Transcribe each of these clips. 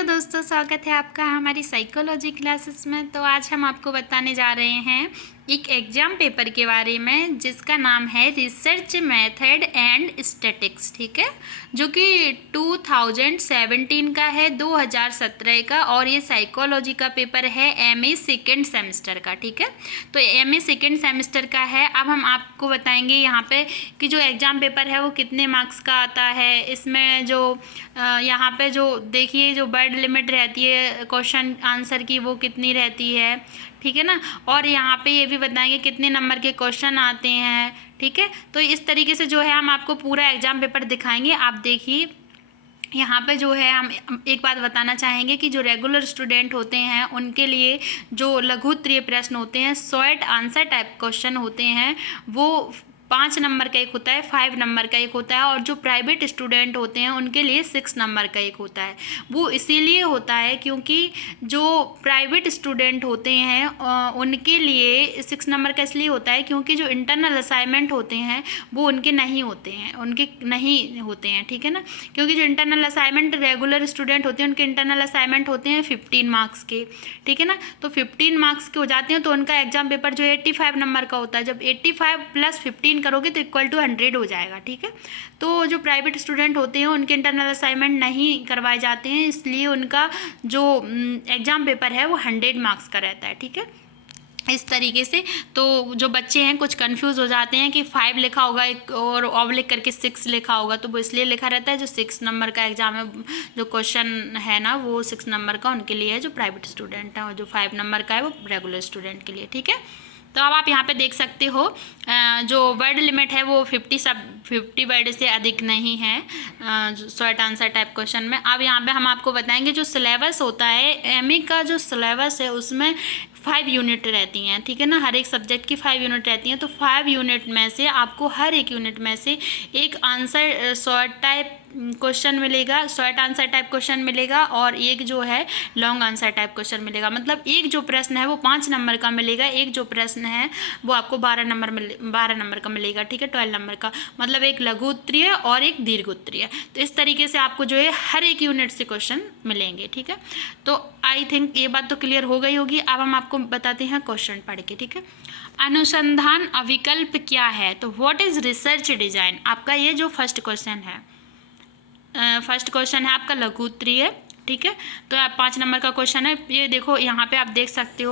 Hello दोस्तों, स्वागत है आपका हमारी साइकोलॉजी क्लासेस में। तो आज हम आपको बताने जा रहे हैं एक एग्ज़ाम पेपर के बारे में जिसका नाम है रिसर्च मेथड एंड स्टैटिक्स। ठीक है, जो कि 2017 का है, 2017 का, और ये साइकोलॉजी का पेपर है एमए सेकेंड सेमेस्टर का। ठीक है, तो एमए सेकेंड सेमेस्टर का है। अब हम आपको बताएंगे यहाँ पे कि जो एग्ज़ाम पेपर है वो कितने मार्क्स का आता है। इसमें जो यहाँ पे जो देखिए जो वर्ड लिमिट रहती है क्वेश्चन आंसर की वो कितनी रहती है, ठीक है ना। और यहाँ पे ये भी बताएंगे कितने नंबर के क्वेश्चन आते हैं। ठीक है, तो इस तरीके से जो है हम आपको पूरा एग्ज़ाम पेपर दिखाएंगे। आप देखिए यहाँ पे जो है हम एक बात बताना चाहेंगे कि जो रेगुलर स्टूडेंट होते हैं उनके लिए जो लघु उत्तरीय प्रश्न होते हैं, शॉर्ट आंसर टाइप क्वेश्चन होते हैं, वो 5 नंबर का एक होता है, 5 नंबर का एक होता है। और जो प्राइवेट स्टूडेंट होते हैं उनके लिए 6 नंबर का एक होता है। वो इसीलिए होता है क्योंकि जो प्राइवेट स्टूडेंट होते हैं उनके लिए 6 नंबर का इसलिए होता है क्योंकि जो इंटरनल असाइनमेंट होते हैं वो उनके नहीं होते हैं, ठीक है ना। क्योंकि जो इंटरनल असाइनमेंट रेगुलर स्टूडेंट होते हैं उनके इंटरनल असाइनमेंट होते हैं 15 मार्क्स के, ठीक है ना। तो 15 मार्क्स के हो जाते हैं तो उनका एग्जाम पेपर जो है 85 नंबर का होता है। जब 85 + 15 करोगे तो इक्वल टू 100 हो जाएगा, ठीक है। तो जो प्राइवेट स्टूडेंट होते हैं उनके इंटरनल असाइनमेंट नहीं करवाए जाते हैं, इसलिए उनका जो एग्ज़ाम पेपर है वो 100 मार्क्स का रहता है, ठीक है। इस तरीके से तो जो बच्चे हैं कुछ कंफ्यूज हो जाते हैं कि 5 लिखा होगा एक और ऑब्लिक करके 6 लिखा होगा, तो वो इसलिए लिखा रहता है। जो 6 नंबर का एग्जाम है, जो क्वेश्चन है ना वो 6 नंबर का उनके लिए है जो प्राइवेट स्टूडेंट है, और जो 5 नंबर का है वो रेगुलर स्टूडेंट के लिए, ठीक है। तो अब आप यहाँ पे देख सकते हो जो वर्ड लिमिट है वो 50 वर्ड से अधिक नहीं है शॉर्ट आंसर टाइप क्वेश्चन में। अब यहाँ पे हम आपको बताएंगे जो सिलेबस होता है एमए का, जो सिलेबस है उसमें 5 यूनिट रहती हैं, ठीक है ना। हर एक सब्जेक्ट की 5 यूनिट रहती हैं। तो 5 यूनिट में से आपको हर एक यूनिट में से एक आंसर शॉर्ट टाइप क्वेश्चन मिलेगा, शॉर्ट आंसर टाइप क्वेश्चन मिलेगा, और एक जो है लॉन्ग आंसर टाइप क्वेश्चन मिलेगा। मतलब एक जो प्रश्न है वो 5 नंबर का मिलेगा, एक जो प्रश्न है वो आपको 12 नंबर का मिलेगा, ठीक है, 12 नंबर का। मतलब एक लघु उत्तरीय और एक दीर्घ उत्तरीय। तो इस तरीके से आपको जो है हर एक यूनिट से क्वेश्चन मिलेंगे, ठीक है। तो आई थिंक ये बात तो क्लियर हो गई होगी। अब हम आपको बताते हैं क्वेश्चन पढ़ के, ठीक है। अनुसंधान अविकल्प क्या है? तो व्हाट इज रिसर्च डिजाइन? आपका ये जो फर्स्ट क्वेश्चन है आपका लघु उत्तरीय, ठीक है। तो आप 5 नंबर का क्वेश्चन है। ये देखो यहाँ पे आप देख सकते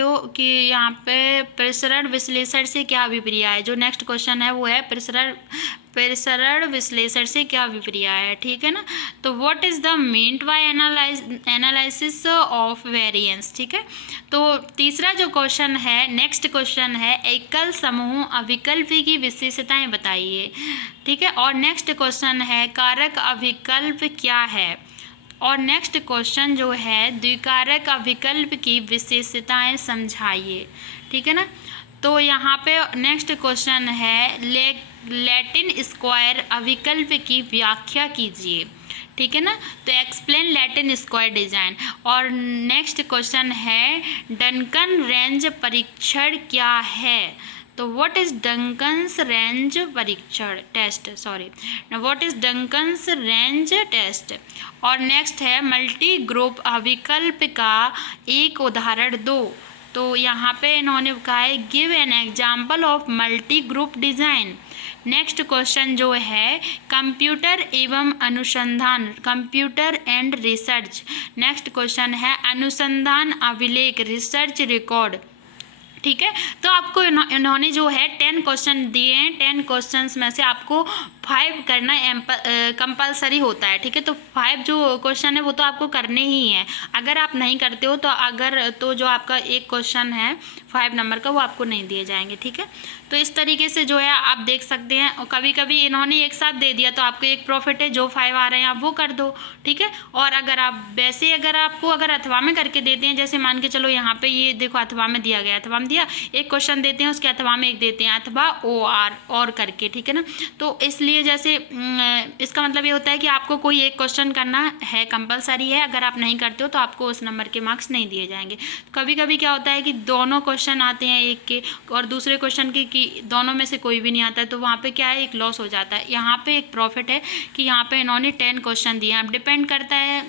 हो कि यहाँ पे प्रसरण विश्लेषण से क्या अभिप्राय है। जो नेक्स्ट क्वेश्चन है वो है प्रसरण विश्लेषण से क्या अभिप्राय है, ठीक है ना। तो what is the meant by analysis of variance, ठीक है। तो तीसरा जो क्वेश्चन है, नेक्स्ट क्वेश्चन है एकल समूह अविकल्प की विशेषताएं बताइए, ठीक है। और नेक्स्ट क्वेश्चन है कारक अविकल्प क्या है। और नेक्स्ट क्वेश्चन जो है द्विकारक अविकल्प की विशेषताएं समझाइए, ठीक है ना। तो यहाँ पे नेक्स्ट क्वेश्चन है लैटिन स्क्वायर अविकल्प की व्याख्या कीजिए, ठीक है ना। तो एक्सप्लेन लैटिन स्क्वायर डिजाइन। और नेक्स्ट क्वेश्चन है डंकन रेंज परीक्षण क्या है। तो व्हाट इज डंकन्स रेंज परीक्षण test, what is Duncan's range test. और नेक्स्ट है मल्टी ग्रुप अविकल्प का एक उदाहरण दो। तो यहाँ पे इन्होंने कहा है give an example of multi group design. Next question जो है कंप्यूटर एवं अनुसंधान, computer and research. Next question है अनुसंधान अभिलेख, रिसर्च रिकॉर्ड, ठीक है। तो आपको इन्होंने जो है 10 क्वेश्चन दिए हैं। 10 क्वेश्चंस में से आपको 5 करना कंपलसरी होता है, ठीक है। तो 5 जो क्वेश्चन है वो तो आपको करने ही हैं। अगर आप नहीं करते हो तो जो आपका एक क्वेश्चन है 5 नंबर का वो आपको नहीं दिए जाएंगे, ठीक है। तो इस तरीके से जो है आप देख सकते हैं। और कभी कभी इन्होंने एक साथ दे दिया तो आपको एक प्रॉफिट है, जो 5 आ रहे हैं आप वो कर दो, ठीक है। और अगर आप वैसे अगर अथवा में करके देते हैं, जैसे मान के चलो यहाँ पे ये देखो अथवा में दिया गया, अथवा में दिया एक क्वेश्चन देते हैं उसके अथवा में एक देते हैं, अथवा और करके, ठीक है ना। तो इसलिए ये जैसे इसका मतलब ये होता है कि आपको कोई एक क्वेश्चन करना है, कंपलसरी है। अगर आप नहीं करते हो तो आपको उस नंबर के मार्क्स नहीं दिए जाएंगे। कभी कभी क्या होता है कि दोनों क्वेश्चन आते हैं एक के और दूसरे क्वेश्चन के कि दोनों में से कोई भी नहीं आता है, तो वहाँ पे क्या है, एक लॉस हो जाता है। यहाँ पे एक प्रॉफिट है कि यहाँ पे इन्होंने 10 क्वेश्चन दिए हैं। अब डिपेंड करता है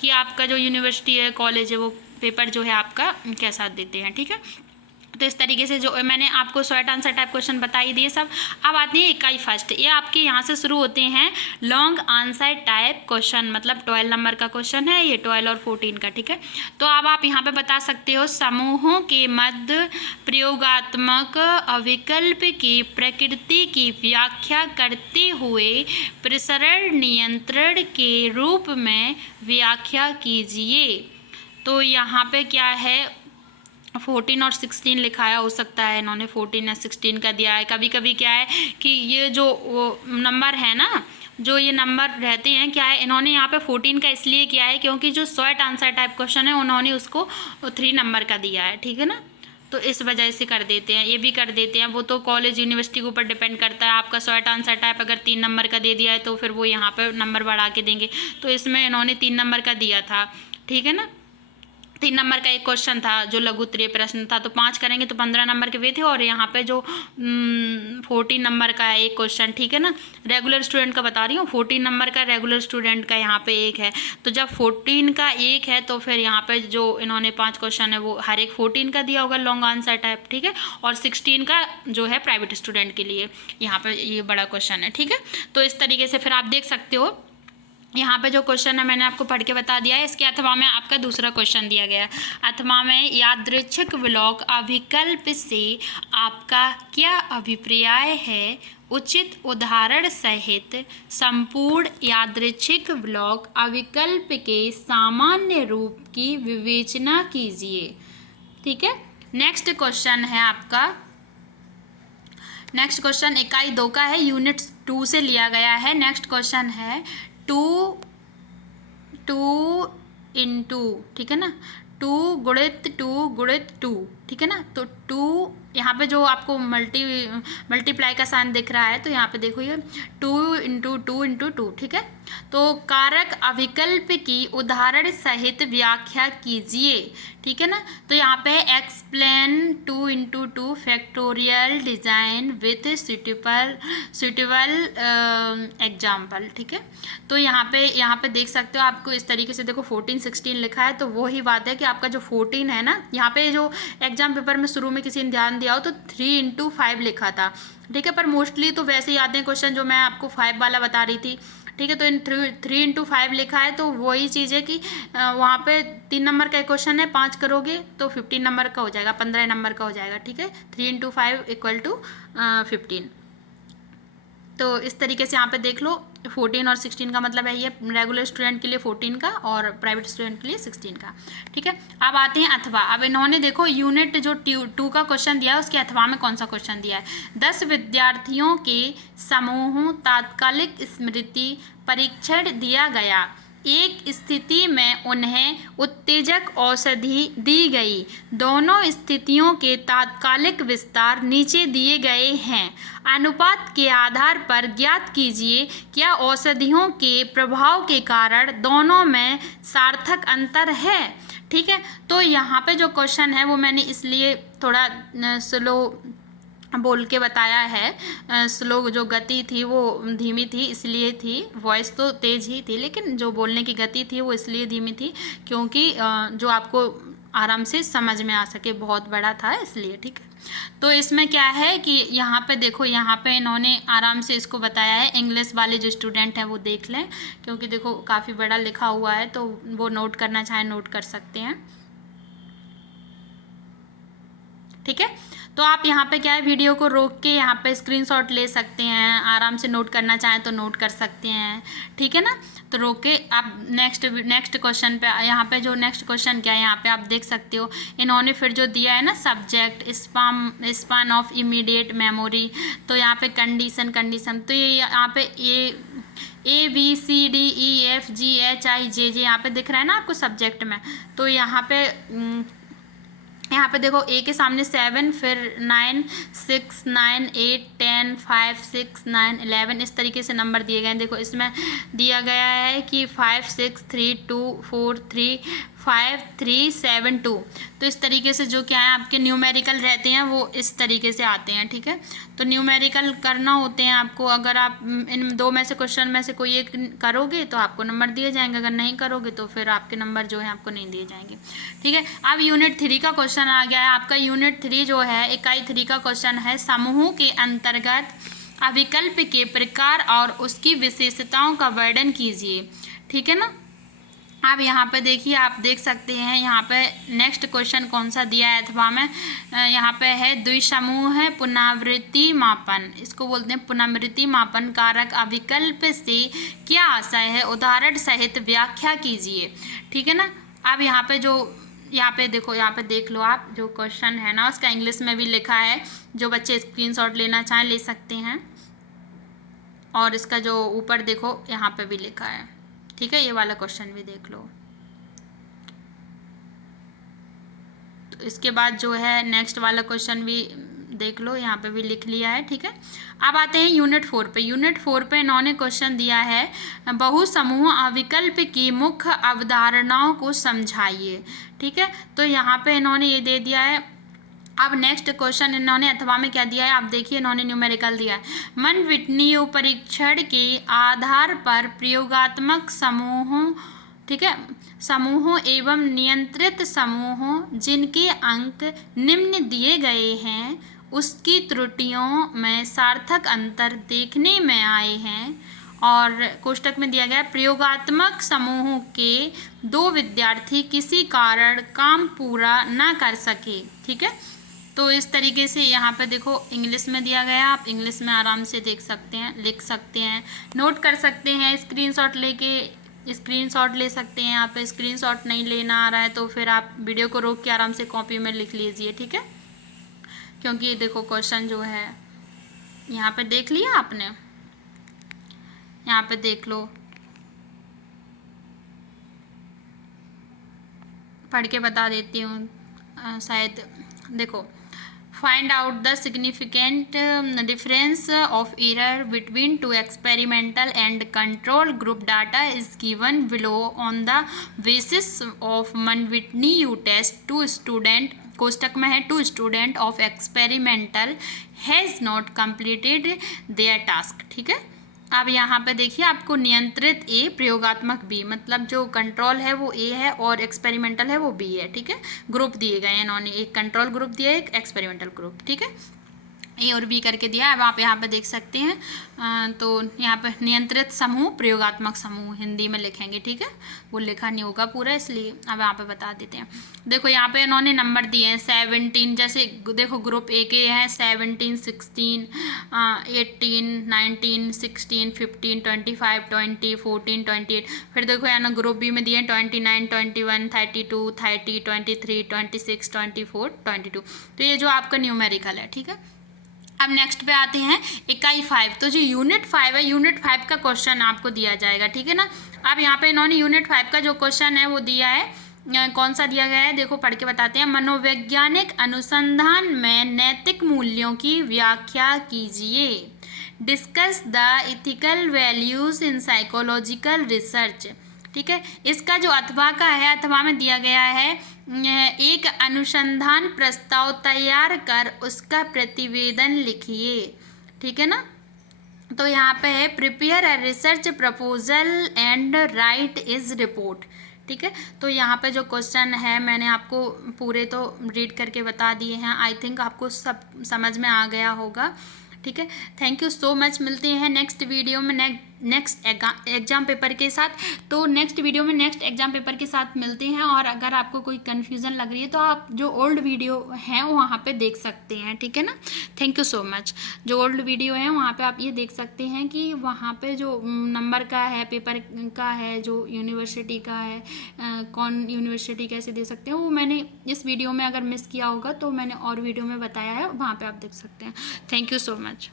कि आपका जो यूनिवर्सिटी है, कॉलेज है, वो पेपर जो है आपका कैसा देते हैं, ठीक है। तो इस तरीके से जो मैंने आपको शॉर्ट आंसर टाइप क्वेश्चन बता ही दिए सब। अब आते हैं इकाई फर्स्ट। ये आपके यहाँ से शुरू होते हैं लॉन्ग आंसर टाइप क्वेश्चन, मतलब 12 नंबर का क्वेश्चन है ये, 12 और 14 का, ठीक है। तो अब आप यहाँ पे बता सकते हो, समूहों के मध्य प्रयोगात्मक अविकल्प की प्रकृति की व्याख्या करते हुए प्रसरण नियंत्रण के रूप में व्याख्या कीजिए। तो यहाँ पे क्या है, 14 और 16 लिखाया हो सकता है, इन्होंने 14 या 16 का दिया है। कभी कभी क्या है कि ये जो नंबर है ना, जो ये नंबर रहते हैं, क्या है, इन्होंने यहाँ पे 14 का इसलिए किया है क्योंकि जो शॉर्ट आंसर टाइप क्वेश्चन है उन्होंने उसको 3 नंबर का दिया है, ठीक है ना। तो इस वजह से कर देते हैं, ये भी कर देते हैं। वो तो कॉलेज यूनिवर्सिटी के ऊपर डिपेंड करता है। आपका शॉर्ट आंसर टाइप अगर 3 नंबर का दे दिया है तो फिर वो यहाँ पर नंबर बढ़ा के देंगे। तो इसमें इन्होंने 3 नंबर का दिया था, ठीक है ना। 3 नंबर का एक क्वेश्चन था जो लघु उत्तरीय प्रश्न था, तो 5 करेंगे तो 15 नंबर के वे थे। और यहाँ पे जो 14 नंबर का है एक क्वेश्चन, ठीक है ना, रेगुलर स्टूडेंट का बता रही हूँ। 14 नंबर का रेगुलर स्टूडेंट का यहाँ पे एक है। तो जब 14 का एक है तो फिर यहाँ पे जो इन्होंने 5 क्वेश्चन है वो हर एक 14 का दिया होगा लॉन्ग आंसर टाइप, ठीक है। और 16 का जो है प्राइवेट स्टूडेंट के लिए यहाँ पे ये बड़ा क्वेश्चन है, ठीक है। तो इस तरीके से फिर आप देख सकते हो, यहाँ पे जो क्वेश्चन है मैंने आपको पढ़ के बता दिया है। इसके अथवा में आपका दूसरा क्वेश्चन दिया गया है। अथवा में यादृच्छिक ब्लॉक अभिकल्प से आपका क्या अभिप्राय है? उचित उदाहरण सहित संपूर्ण यादृच्छिक ब्लॉक अभिकल्प के सामान्य रूप की विवेचना कीजिए, ठीक है। नेक्स्ट क्वेश्चन है आपका, नेक्स्ट क्वेश्चन इकाई 2 का है, यूनिट 2 से लिया गया है। नेक्स्ट क्वेश्चन है 2 इंटू, ठीक है ना, 2 गुणित 2, ठीक है ना। तो 2 यहाँ पे जो आपको मल्टीप्लाई का साइन दिख रहा है, तो यहाँ पे देखो ये 2 इंटू 2, ठीक है। तो कारक अभिकल्प की उदाहरण सहित व्याख्या कीजिए, ठीक है ना। तो यहाँ पे explain 2 into 2 factorial design with suitable example, ठीक है। तो यहाँ पे देख सकते हो, आपको इस तरीके से देखो 14 16 लिखा है। तो वही बात है कि आपका जो 14 है ना, यहाँ पे जो एग्जाम पेपर में शुरू में किसी ने ध्यान दिया हो तो 3 इंटू 5 लिखा था, ठीक है। पर मोस्टली तो वैसे ही आते हैं क्वेश्चन जो मैं आपको 5 वाला बता रही थी, ठीक है। तो इन 3 इंटू 5 लिखा है, तो वही चीज़ है कि वहाँ पे 3 नंबर का क्वेश्चन है, 5 करोगे तो 15 नंबर का हो जाएगा, 15 नंबर का हो जाएगा, ठीक है। 3 इंटू 5 इक्वल टू 15। तो इस तरीके से यहाँ पे देख लो, 14 और 16 का मतलब है ये रेगुलर स्टूडेंट के लिए 14 का और प्राइवेट स्टूडेंट के लिए 16 का, ठीक है। अब आते हैं अथवा। अब इन्होंने देखो यूनिट जो 2 का क्वेश्चन दिया है उसके अथवा में कौन सा क्वेश्चन दिया है। 10 विद्यार्थियों के समूह तात्कालिक स्मृति परीक्षण दिया गया। एक स्थिति में उन्हें उत्तेजक औषधि दी गई। दोनों स्थितियों के तात्कालिक विस्तार नीचे दिए गए हैं। अनुपात के आधार पर ज्ञात कीजिए क्या औषधियों के प्रभाव के कारण दोनों में सार्थक अंतर है, ठीक है। तो यहाँ पे जो क्वेश्चन है वो मैंने इसलिए थोड़ा स्लो बोल के बताया है। स्लो जो गति थी वो धीमी थी, इसलिए थी। वॉइस तो तेज ही थी, लेकिन जो बोलने की गति थी वो इसलिए धीमी थी क्योंकि जो आपको आराम से समझ में आ सके, बहुत बड़ा था इसलिए, ठीक है। तो इसमें क्या है कि यहाँ पे देखो, यहाँ पे इन्होंने आराम से इसको बताया है। इंग्लिश वाले जो स्टूडेंट हैं वो देख लें, क्योंकि देखो काफ़ी बड़ा लिखा हुआ है, तो वो नोट करना चाहे नोट कर सकते हैं, ठीक है। तो आप यहाँ पे क्या है, वीडियो को रोक के यहाँ पे स्क्रीनशॉट ले सकते हैं, आराम से नोट करना चाहें तो नोट कर सकते हैं, ठीक है ना। तो रोक के आप नेक्स्ट क्वेश्चन पे, यहाँ पे जो नेक्स्ट क्वेश्चन क्या है यहाँ पे आप देख सकते हो। इन्होंने फिर जो दिया है ना subject span of immediate memory, तो यहाँ पे कंडीशन, तो ये यहाँ पे ABCDEFGHIJJ यहाँ पे दिख रहा है ना आपको सब्जेक्ट में। तो यहाँ पे यहाँ पे देखो ए के सामने 7, फिर 9, 6, 9, 8, 10, 5, 6, 9, 11 इस तरीके से नंबर दिए गए हैं। देखो इसमें दिया गया है कि 5, 6, 3, 2, 4, 3, 5, 3, 7, 2। तो इस तरीके से जो क्या है आपके न्यूमेरिकल रहते हैं वो इस तरीके से आते हैं, ठीक है। तो न्यूमेरिकल करना होते हैं आपको। अगर आप इन दो में से क्वेश्चन में से कोई एक करोगे तो आपको नंबर दिए जाएंगे, अगर नहीं करोगे तो फिर आपके नंबर जो है आपको नहीं दिए जाएंगे, ठीक है। अब यूनिट 3 का क्वेश्चन आ गया है आपका। यूनिट 3 जो है इकाई 3 का क्वेश्चन है, समूह के अंतर्गत अविकल्प के प्रकार और उसकी विशेषताओं का वर्णन कीजिए, ठीक है ना। अब यहाँ पे देखिए, आप देख सकते हैं यहाँ पे नेक्स्ट क्वेश्चन कौन सा दिया है अथवा में यहाँ पे है द्विसमूह है पुनरावृत्ति मापन, इसको बोलते हैं पुनरावृत्ति मापन कारक अविकल्प से क्या आशय है, उदाहरण सहित व्याख्या कीजिए, ठीक है ना। अब यहाँ पे जो यहाँ पे देखो, यहाँ पे देख लो आप, जो क्वेश्चन है ना उसका इंग्लिश में भी लिखा है, जो बच्चे स्क्रीनशॉट लेना चाहें ले सकते हैं। और इसका जो ऊपर देखो यहाँ पे भी लिखा है, ठीक है, ये वाला क्वेश्चन भी देख लो। तो इसके बाद जो है नेक्स्ट वाला क्वेश्चन भी देख लो, यहाँ पे भी लिख लिया है, ठीक है। अब आते हैं यूनिट 4 पे। यूनिट 4 पे इन्होंने क्वेश्चन दिया है बहुसमूह अविकल्प की मुख्य अवधारणाओं को समझाइए, ठीक है। तो यहाँ पे इन्होंने ये दे दिया है। अब नेक्स्ट क्वेश्चन इन्होंने अथवा में क्या दिया है आप देखिए, इन्होंने न्यूमेरिकल दिया है। मनविटनी परीक्षण के आधार पर प्रयोगात्मक समूहों, ठीक है, समूहों एवं नियंत्रित समूहों जिनके अंक निम्न दिए गए हैं उसकी त्रुटियों में सार्थक अंतर देखने में आए हैं। और कोष्टक में दिया गया प्रयोगात्मक समूहों के 2 विद्यार्थी किसी कारण काम पूरा न कर सके, ठीक है। तो इस तरीके से यहाँ पे देखो इंग्लिश में दिया गया, आप इंग्लिश में आराम से देख सकते हैं, लिख सकते हैं, नोट कर सकते हैं, स्क्रीनशॉट लेके स्क्रीनशॉट ले सकते हैं। आप स्क्रीनशॉट नहीं लेना आ रहा है तो फिर आप वीडियो को रोक के आराम से कॉपी में लिख लीजिए, ठीक है। क्योंकि देखो क्वेश्चन जो है यहाँ पे देख लिया आपने, यहाँ पे देख लो, पढ़ के बता देती हूँ शायद। देखो, find out the significant difference of error between 2 experimental and control group data is given below on the basis of Mann-Whitney test. 2 student कोष्टक में है 2 student of experimental has not completed their task, ठीक है। अब यहाँ पे देखिए आपको नियंत्रित ए प्रयोगात्मक बी, मतलब जो कंट्रोल है वो ए है और एक्सपेरिमेंटल है वो बी है, ठीक है। ग्रुप दिए गए हैं इन्होंने, एक कंट्रोल ग्रुप दिया है, एक एक्सपेरिमेंटल ग्रुप, ठीक है। ए और बी करके दिया है। अब आप यहाँ पे देख सकते हैं। तो यहाँ पे नियंत्रित समूह प्रयोगात्मक समूह हिंदी में लिखेंगे, ठीक है, वो लिखा नहीं होगा पूरा, इसलिए अब यहाँ पे बता देते हैं। देखो यहाँ पे इन्होंने नंबर दिए हैं 17, जैसे देखो ग्रुप ए के हैं 17, 16, 18, 19, 16, 15, 25, 20, 14, 28। फिर देखो यहाँ ना ग्रुप बी में दिए हैं 29, 21, 32, 30, 23, 26, 24, 22। तो ये जो आपका न्यूमेरिकल है, ठीक है। अब नेक्स्ट पे आते हैं इकाई 5। तो जो यूनिट 5 है, यूनिट 5 का क्वेश्चन आपको दिया जाएगा, ठीक है ना। अब यहाँ पे इन्होंने यूनिट 5 का जो क्वेश्चन है वो दिया है, कौन सा दिया गया है देखो पढ़ के बताते हैं। मनोवैज्ञानिक अनुसंधान में नैतिक मूल्यों की व्याख्या कीजिए। Discuss the ethical values in psychological research, ठीक है। इसका जो अथवा का है, अथवा में दिया गया है एक अनुसंधान प्रस्ताव तैयार कर उसका प्रतिवेदन लिखिए, ठीक है ना। तो यहाँ पे है prepare a research proposal and right is report, ठीक है। तो यहाँ पे जो क्वेश्चन है मैंने आपको पूरे तो रीड करके बता दिए हैं, आई थिंक आपको सब समझ में आ गया होगा, ठीक है। Thank you so much. मिलते हैं नेक्स्ट वीडियो में नेक्स्ट एग्जाम पेपर के साथ। तो नेक्स्ट वीडियो में नेक्स्ट एग्जाम पेपर के साथ मिलते हैं। और अगर आपको कोई कन्फ्यूज़न लग रही है तो आप जो ओल्ड वीडियो हैं वहाँ पे देख सकते हैं, ठीक है ना। Thank you so much. जो ओल्ड वीडियो है वहाँ पे आप ये देख सकते हैं कि वहाँ पे जो नंबर का है, पेपर का है, जो यूनिवर्सिटी का है, कौन यूनिवर्सिटी कैसे दे सकते हैं, वो मैंने इस वीडियो में अगर मिस किया होगा तो मैंने और वीडियो में बताया है, वहाँ पर आप देख सकते हैं। Thank you so much.